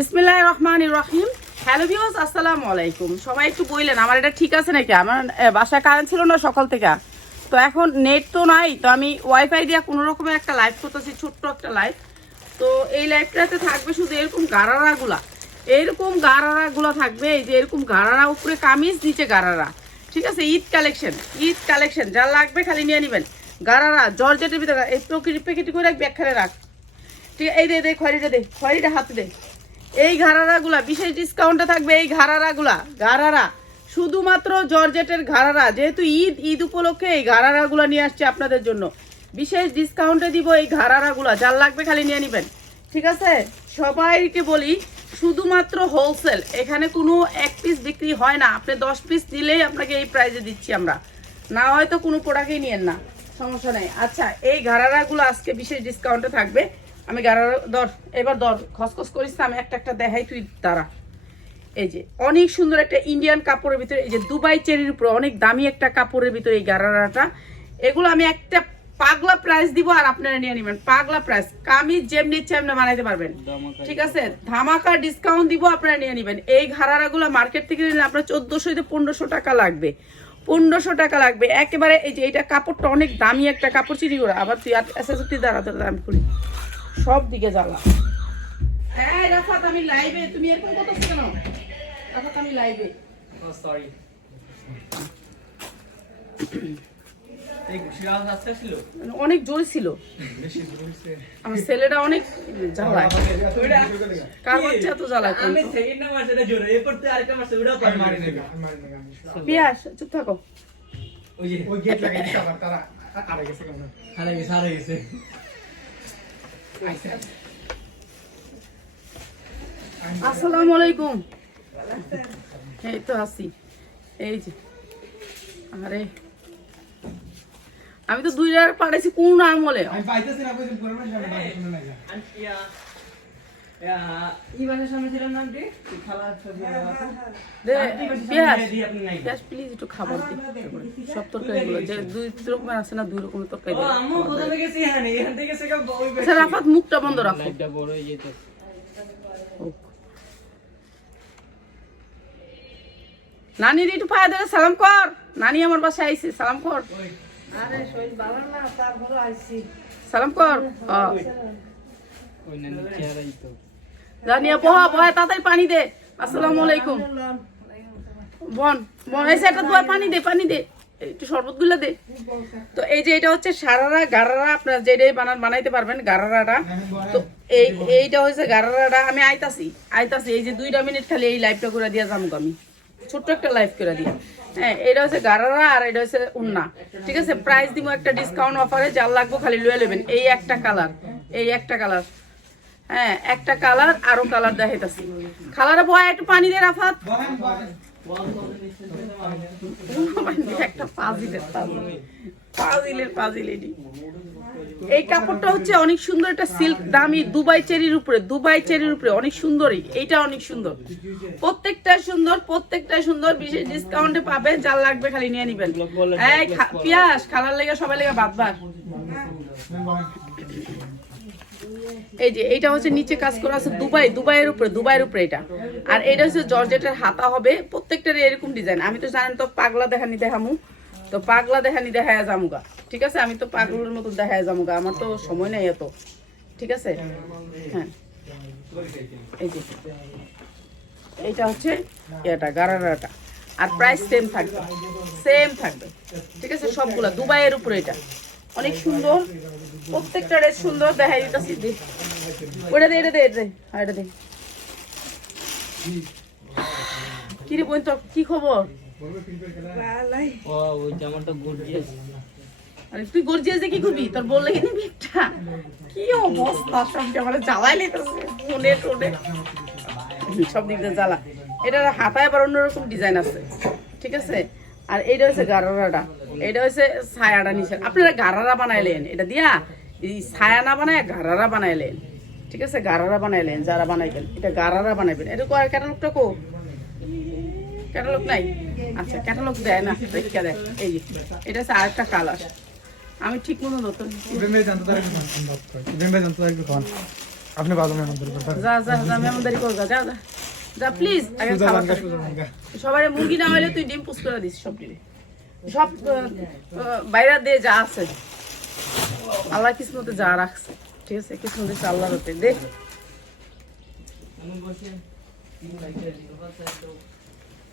বিসমিল্লাহ রহমান রহিম। Hello views আসসালামু আলাইকুম। সবাই একটু বললেন আমার এটা ঠিক আছে নাকি? আমার বাসায় কারেন্ট ছিল না সকাল থেকে। তো এখন নেট তো নাই, তো আমি ওয়াইফাই দিয়ে কোনো রকমের একটা লাইভ করতেছি, ছোট্ট একটা লাইভ তো এই লাইভটাতে থাকবে শুধু এরকম গারারাগুলা। এরকম গারারাগুলো থাকবে, এই যে এরকম গারারা, উপরে কামিজ, নিচে গারারা। ঠিক আছে? ঈদ কালেকশন ঈদ কালেকশন যা লাগবে খালি নিয়ে নেবেন। গারারা, জর্জেটের ভিতরে, এই প্রকৃতি প্যাকেটি করে একখানে রাখ। ঠিক, এই দে দে, খয়রিটা দে, খয়রিটা হাতে দে। এই ঘাড়ারাগুলা, বিশেষ ডিসকাউন্টে থাকবে এই ঘাড়ারাগুলা, ঘাড়ারা। শুধুমাত্র জর্জেটের ঘাড়ারা, যেহেতু ঈদ ঈদ উপলক্ষে এই ঘাড়ারাগুলা নিয়ে আসছে আপনাদের জন্য। বিশেষ ডিসকাউন্টে দিব এই ঘাড়ারাগুলা, যার লাগবে খালি নিয়ে নেবেন। ঠিক আছে? সবাইকে বলি, শুধুমাত্র হোলসেল এখানে কোনো এক পিস বিক্রি হয় না। আপনি দশ পিস নিলেই আপনাকে এই প্রাইজে দিচ্ছি আমরা। না হয়তো কোনো প্রোডাক্টই নিয়েন না। সমস্যা নেই। আচ্ছা এই ঘাড়ারাগুলো আজকে বিশেষ ডিসকাউন্টে থাকবে। আমি গাড়ার দর এবার দর খসখস করিস না, আমি একটা একটা দেখাই তুই দাঁড়া। এই যে অনেক সুন্দর একটা ইন্ডিয়ান কাপড়ের ভিতরে এই যে দুবাই চেরির উপরে অনেক দামি একটা কাপড়ের ভিতরে এই গারারাটা এগুলো আমি একটা পাগলা প্রাইস দিব আর আপনারা নিয়ে নেবেন। পাগলা প্রাইস কামিজ যেমনি ইচ্ছে এমনি বানাইতে পারবেন। ঠিক আছে? ধামাকা ডিসকাউন্ট দিব আপনারা নিয়ে নেবেন। এই ঘাড়ারাগুলো মার্কেট থেকে নিলে আপনার চোদ্দোশো থেকে পনেরোশো টাকা লাগবে। পনেরোশো টাকা লাগবে। একেবারে এই যে এটা কাপড়টা অনেক দামি একটা কাপড় চিনি করে আবার তুই আর এসে সত্যি দাঁড়া দাঁড়া আমি করি সব দিকে জ্বালা। হ্যাঁ রাফাত আমি লাইভে তুমি এরকম কথা কেন? রাফাত আমি লাইভে Oh, সিরাজ আসতে ছিল অনেক জোর ছিল। আমার ছেলেটা অনেক জ্বালায়। কার বাচ্চা এত পিয়াস চুপ থাকো। ওই গেট আবার তারা গেছে কেমন হারা গেছে হারা গেছে। আসসালামু আলাইকুম। এই তো আসি এই যে। আরে। আমি তো দুই জায়গায় পাঠাইছি কোন আমলে। আমি পাইতেছি না বাসার সামনে না আন্টি? খালা আপনি নাই পিয়াস প্লিজ একটু খাবার দি সব তরকারিগুলো যে দুই রকমের আছে না দুই রকমের তরকারি হ্যাঁ আচ্ছা রাফাত মুখটা বন্ধ রাখো। নানির একটু পায়ে ধরে সালাম কর। নানি আমার বাসায় আইছে সালাম কর। সালাম কর। হ্যাঁ। ওই নানি চেহারাই তো। জানিয়া বহা বহা তাড়াতাড়ি পানি দে। আসসালামু আলাইকুম। বন বন এসে একটা দোয়া, পানি দে পানি দে। একটু শরবতগুলো দে। তো এই যে এটা হচ্ছে সারারা, গারারা, আপনারা যেটাই বানান, বানাইতে পারবেন গারারাটা। তো এই, এইটা হচ্ছে গারারাটা। আমি আইতাছি আইতাছি, এই যে দুইটা মিনিট খালি এই লাইভটা করে দিয়া যাব আমি। ছোট্ট একটা লাইভ করে দিই হ্যাঁ এটা হচ্ছে গারারা আর এটা হচ্ছে উন্না। ঠিক আছে? প্রাইস দিব একটা ডিসকাউন্ট অফারে যার লাগবো খালি লয়ে নেবেন এই একটা কালার এই একটা কালার হ্যাঁ একটা কালার, আরও কালার দেখাইতাছি। কালারে বয়, একটু পানি রাফাত। একটা এই কাপড়টা হচ্ছে অনেক সুন্দর একটা সিল্ক, দামি দুবাই চেরির উপরে, দুবাই চেরির উপরে, অনেক সুন্দরই। এইটা অনেক সুন্দর। প্রত্যেকটা সুন্দর প্রত্যেকটা সুন্দর, বিশেষ ডিসকাউন্টে পাবে যার লাগবে খালি নিয়ে নিবেন। পিয়াস, খালার লেগে সবাই লেগে বাদ বাদ এই যে, এইটা হচ্ছে নিচে কাজ করা আছে দুবাই, দুবাইয়ের উপরে দুবাইয়ের উপরে এটা। আর এটা হচ্ছে জর্জেটের হাতা হবে প্রত্যেকটার এরকম ডিজাইন আমি তো জানেন তো, পাগলা দেখানি দেখামু। তো পাগলা দেখানি দেখায় জামুগা ঠিক আছে? আমি তো পাগলের মতো দেখায় জামুগা আমার তো সময় নেই এত। ঠিক আছে? হ্যাঁ। এই যে, এইটা হচ্ছে এটা গারারাটা। আর প্রাইস সেম থাকবে। সেম থাকবে। ঠিক আছে? সবগুলা, দুবাইয়ের উপরে এটা। অনেক সুন্দর প্রত্যেকটা সুন্দর দেখাই দিতেছি। দে ওটা দে এটা দে এটা দে আর এটা দে। কি বোন তোর কি খবর? আরে তুই গর্জিয়াস করবি? তোর বললে কি নিবি একটা? কি অবস্থা সব আমার জ্বালাই লিতেছে ফোনে টোনে। সব দিক দিয়ে জ্বালা। এটার হাতায় আবার অন্যরকম ডিজাইন আছে ঠিক আছে? আর এইটা হচ্ছে গারারাটা। এটা হচ্ছে ছায়াটা নিচে। আপনারা গারারা বানাইলেন এটা দিয়া এই ছায়া না বানায় গারারা বানাইলেন। ঠিক আছে? গারারা বানাইলেন যারা বানাইবেন এটা গারারা বানাইবেন। এটা কো ক্যাটালগটা কো? ক্যাটালগ নাই? আচ্ছা ক্যাটালগ দেয় না দেখা দেয়। এই এটা হচ্ছে আরেকটা কালার আমি ঠিক মতো নতুন আপনি ভালো যা যা যা মেহমানদারি কর গা, যা যা যা প্লিজ আগে খাবার সবাই মুরগি না হলে তুই ডিম পুষ করে দিস সব ডিমে। সব বাইরে দিয়ে যা আছে। আল্লাহ কিসমতে যা রাখছে। ঠিক আছে কিসমতে আছে আল্লাহর হাতে। দে। আমি বসে তিন লাইকে দিও বাচ্চা তো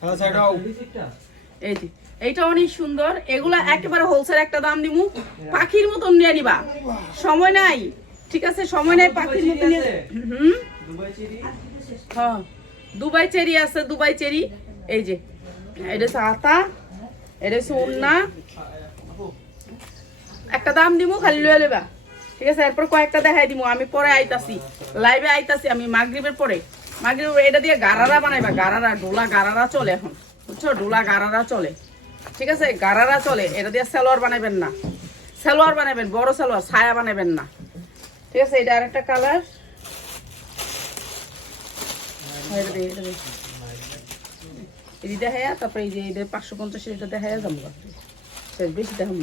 হ্যাঁ সাইডাও রিসিপ্টটা এই যে এইটা অনেক সুন্দর। এগুলা একেবারে হোলসেল একটা দাম দিমু। পাখির মতন নিয়ে নিবা। সময় নাই। ঠিক আছে সময় নাই পাখির মতন হুম? Dubai cherry? হ্যাঁ। দুবাই চেরি আছে দুবাই চেরি। এই যে এটা হচ্ছে আতা। এটা হচ্ছে একটা দাম দিমু খালি লয়ে লেবা ঠিক আছে এরপর কয়েকটা দেখাই দিমু আমি পরে আইতাছি। লাইভে আইতাছি আমি মাগরিবের পরে। মাগরিব এটা দিয়ে গারারা বানাইবা গারারা ডোলা গারারা চলে এখন। বুঝছ? ডোলা গারারা চলে। ঠিক আছে গারারা চলে। এটা দিয়ে সালোয়ার বানাবেন না। সালোয়ার বানাবেন বড় সালোয়ার ছায়া বানাবেন না। ঠিক আছে এটা আরেকটা কালার এটা দে, এটা দে। এই যে দেখায়া তারপরে এই যে এই পাঁচশো পঞ্চাশের এটা দেখায়া যাব বেশি দেখাম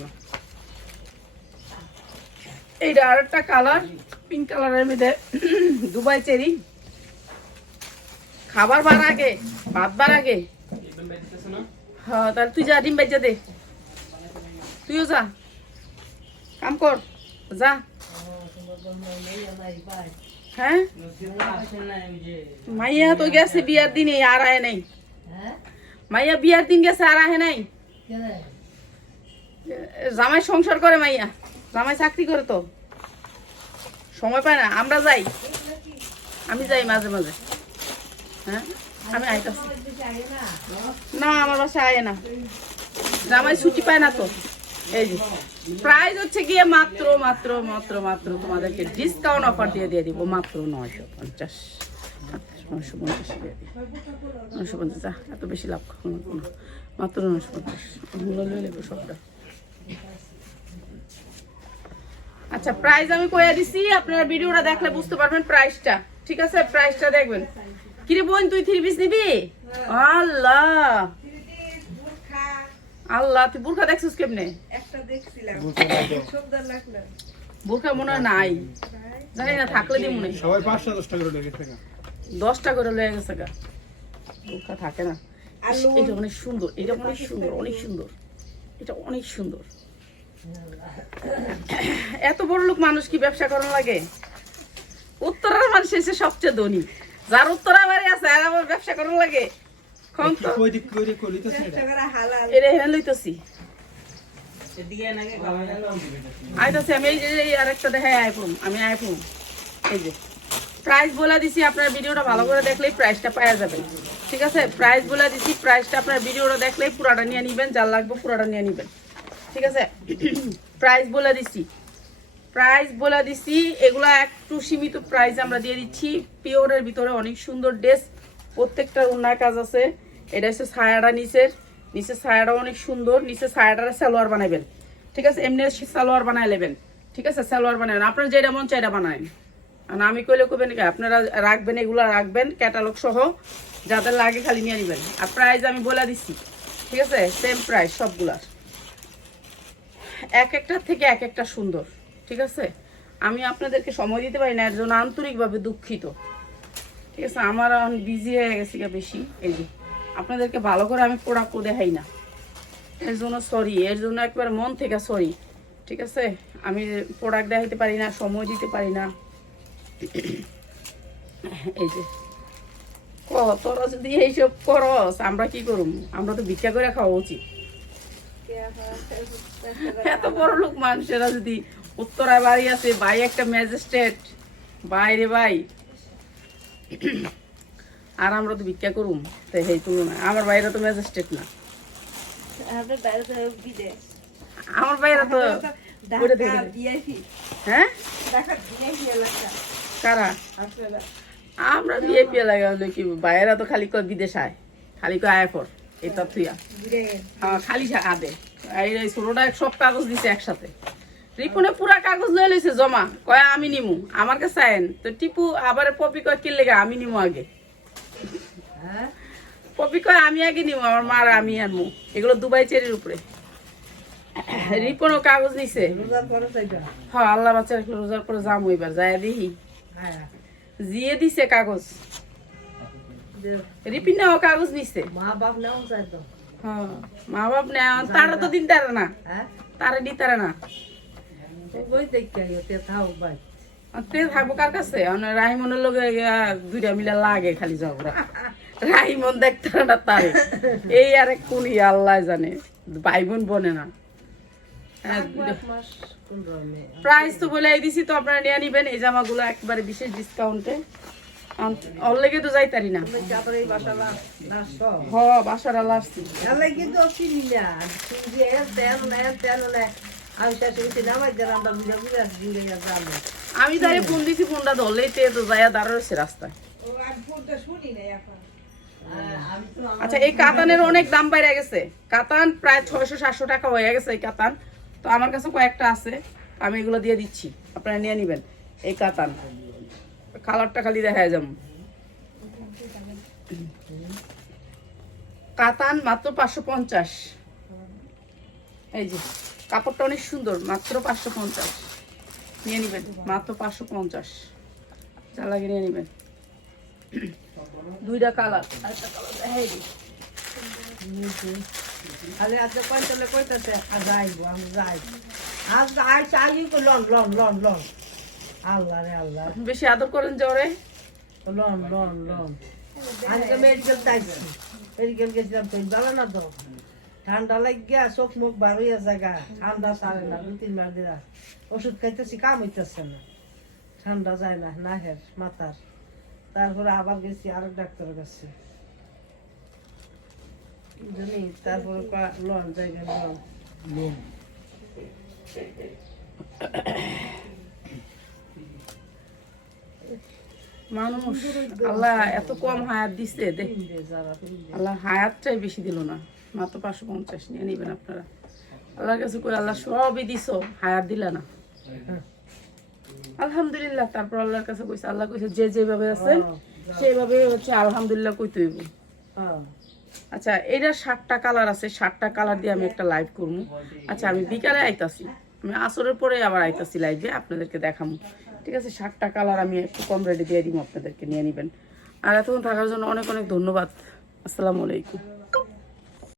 এইটা আর কালার পিঙ্ক কালারের মধ্যে, দুবাই চেরি। খাবার বার আগে, ভাত বার আগে। হ্যাঁ তাহলে তুই যা, ডিম বেজে দে। তুইও যা। কাম কর, যা। হ্যাঁ? মাইয়া তো গেছে বিয়ার দিনে আর আয় নাই। মাইয়া বিয়ার দিন গেছে আর আহে নাই? জামাই সংসার করে মাইয়া। জামাই চাকরি করে তো। সময় পায় না আমরা যাই। আমি যাই মাঝে মাঝে। হ্যাঁ? আমি আইতাছি। না? আমার বাসায় আয় না। জামাই ছুটি পায় না তো। এই যে প্রাইস হচ্ছে গিয়ে মাত্র মাত্র মাত্র মাত্র তোমাদেরকে ডিসকাউন্ট অফার দিয়ে দিয়ে দিব। মাত্র নয়শো পঞ্চাশ। নয়শো পঞ্চাশ দিই নয়শো পঞ্চাশ এত বেশি লাভ করব না। মাত্র নয়শো পঞ্চাশ। ওগুলো লয়ে নেব সবটা। আচ্ছা প্রাইস আমি কইয়া দিছি, আপনারা ভিডিওটা দেখলে বুঝতে পারবেন প্রাইসটা ঠিক আছে? প্রাইসটা দেখবেন। কিরে বোন, তুই থ্রি পিস নিবি? আল্লাহ! আল্লাহ, তুই বুরখা দেখছিস কেমনে? বুরখা মনে হয় নাই। জানি না, থাকলে দি মনে। সবাই পাঁচশো দশ টাকা দশটা করে লয়ে গেছে গা। বুরখা থাকে না। এটা অনেক সুন্দর এটা অনেক সুন্দর অনেক সুন্দর এটা অনেক সুন্দর। এত বড় লোক মানুষ কি ব্যবসা করার লাগে? উত্তরার মানুষ এসে সবচেয়ে ধনী। যার উত্তরা বাড়ি আছে আর আমার ব্যবসা করার লাগে। এটা? লইতেছি। খাওয়া গেল আইতাছি আমি এই যে এই আরেকটা দেখাই আইফোন আমি আইফোন। এই যে। প্রাইস বলে দিছি, আপনার ভিডিওটা ভালো করে দেখলেই প্রাইসটা পাওয়া যাবে। ঠিক আছে? প্রাইস বলে দিছি প্রাইসটা আপনার ভিডিওটা দেখলেই পুরাটা নিয়ে নিবেন যা লাগবে পুরাটা নিয়ে নিবেন। ঠিক আছে? প্রাইস বলে দিছি। প্রাইস বলে দিছি, এগুলা একটু সীমিত প্রাইস আমরা দিয়ে দিচ্ছি। পিওরের ভিতরে অনেক সুন্দর ড্রেস প্রত্যেকটা উন্নয় কাজ আছে। এটা হচ্ছে ছায়াটা নিচের। নিচে ছায়াটা অনেক সুন্দর। নিচে ছায়াটার সালোয়ার বানাবেন ঠিক আছে? এমনি সালোয়ার বানায় নেবেন। ঠিক আছে? সালোয়ার বানাবেন আপনার যেটা মন চাইটা বানায় আর আমি কইলে কবেন কি, আপনারা রাখবেন, এগুলো রাখবেন ক্যাটালগ সহ, যাদের লাগে খালি নিয়ে নেবেন। আর প্রাইস আমি বলে দিচ্ছি ঠিক আছে? সেম প্রাইস সবগুলার। এক একটার থেকে এক একটা সুন্দর, ঠিক আছে? আমি আপনাদেরকে সময় দিতে পারি না, এর জন্য আন্তরিকভাবে দুঃখিত। ঠিক আছে? আমার এখন বিজি হয়ে গেছি বেশি, এই যে। আপনাদেরকে ভালো করে আমি প্রোডাক্টও দেখাই না। এর জন্য সরি এর জন্য একবার মন থেকে সরি ঠিক আছে? আমি প্রোডাক্ট দেখাইতে পারি না, সময় দিতে পারি না। এই যে। তোরা যদি এইসব করস আমরা কি করুম? আমরা তো ভিক্ষা করে খাওয়া উচিত। এত বড় লোক মানুষেরা যদি উত্তরায় বাড়ি আছে ভাই একটা ম্যাজিস্ট্রেট বাইরে ভাই আর আমরা তো ভিক্ষা করুম। তাই সেই তুলনায় আমার বাইরে তো ম্যাজিস্ট্রেট না। আমার বাইরে তো হ্যাঁ? কারা? আমরা বিএপি লাগা হলো কি বাইরা তো খালি কয় বিদেশ আয় খালি কয় আয় পর এটা ঘুরে হ্যাঁ, খালি আদে। এই ছোটটা সব কাগজ দিছে একসাথে। রিপনে পুরা কাগজ লয়ে লইছে জমা। কয় আমি নিমু। আমার কাছে আইন তো টিপু আবার পপি কয় কি লেগে আমি নিমু আগে। হ্যাঁ? পপি কয় আমি আগে নিমু আমার মার আমি আনমু। এগুলো দুবাই চেরির উপরে। রিপনও কাগজ নিছে। রোজার পরে চাইবা হ্যাঁ আল্লাহ বাচ্চা রোজার পরে যামু এবার যায় দেখি। হ্যাঁ জিয়ে দিছে কাগজ। রিপিনাও কাগজ নিছে। মা বাপ নেওয়া যায় তো হ্যাঁ মা বাপ না তারা তো দিন তারা না। হ্যাঁ তারা দি তারা না। বই দেখে তে থাও ভাই তে থাকব কার কাছে? মানে রাহিমনের গিয়া দুইটা মিলে লাগে খালি ঝগড়া রাহিমন দেখতে না তারে এই আরে কোন আল্লাহ জানে? ভাই বোন বনে না। প্রাইস তো বলে দিছি তো আপনারা নিয়ে নিবেন। এই জামাগুলো একবারে বিশেষ ডিসকাউন্টে তো যাইতারি না। হ বাসার আসছি আমি তাই ফোন দিছি ফোনটা ধরলেই তে তো যাইয়া দাঁড়া রাস্তায়। আচ্ছা এই কাতানের অনেক দাম বাইরে গেছে। কাতান প্রায় ছয়শো সাতশো টাকা হয়ে গেছে এই কাতান। তো আমার কাছে কয়েকটা আছে, আমি এগুলো দিয়ে দিচ্ছি। আপনারা নিয়ে নেবেন। এই কাতান। কালারটা খালি দেখা যাম কাতান মাত্র পাঁচশো পঞ্চাশ। এই যে, কাপড়টা অনেক সুন্দর, মাত্র পাঁচশো পঞ্চাশ। নিয়ে নেবেন, মাত্র পাঁচশো পঞ্চাশ। যা লাগে নিয়ে নেবেন। দুইটা কালার। আরেকটা কালার দেখাই দিই। খালি আজকে কইতলে কইতেছে যাইব আমি যাই আজ আই চাই লন লন লন লন। আল্লাহ রে আল্লাহ। বেশি আদর করেন যে ওরে লন লন লন। আজকে মেডিকেল যাইছি। মেডিকেল গেছিলাম তো ভালো না তো? ঠান্ডা লাগিয়া চোখ মুখ বার হইয়া জায়গা ঠান্ডা সারে না দু তিন মাস দিরা ওষুধ খাইতেছি কাম হইতেছে না। ঠান্ডা যায় না না হের মাথার। তারপরে আবার গেছি আরেক ডাক্তারের কাছে। জানি তারপরে কয়া- জায়গা লন। লোন। মানুষ আল্লাহ এত কম হায়াত পিন্দে আল্লাহ হায়াতটাই বেশি দিল না। মাত্র পাঁচশো পঞ্চাশ নিয়ে নেবেন আপনারা। আল্লাহর কাছে কই আল্লাহ সবই দিছ হায়াত দিলা না। আলহামদুলিল্লাহ তারপর আল্লাহর কাছে কইছে আল্লাহ কইছে যে যেভাবে আছে সেইভাবে হচ্ছে আলহামদুলিল্লাহ কইতে হইব। হ্যাঁ। আচ্ছা এটা সাতটা কালার আছে, সাতটা কালার দিয়ে আমি একটা লাইভ করব। আচ্ছা আমি বিকালে আইতাছি। আমি আসরের পরে আবার আইতাছি লাইভে আপনাদেরকে দেখাবো ঠিক আছে, সাতটা কালার আমি একটু কম রেটে দিয়ে দিব আপনাদেরকে, নিয়ে নেবেন। আর এতক্ষণ থাকার জন্য অনেক অনেক ধন্যবাদ। আসসালামু আলাইকুম।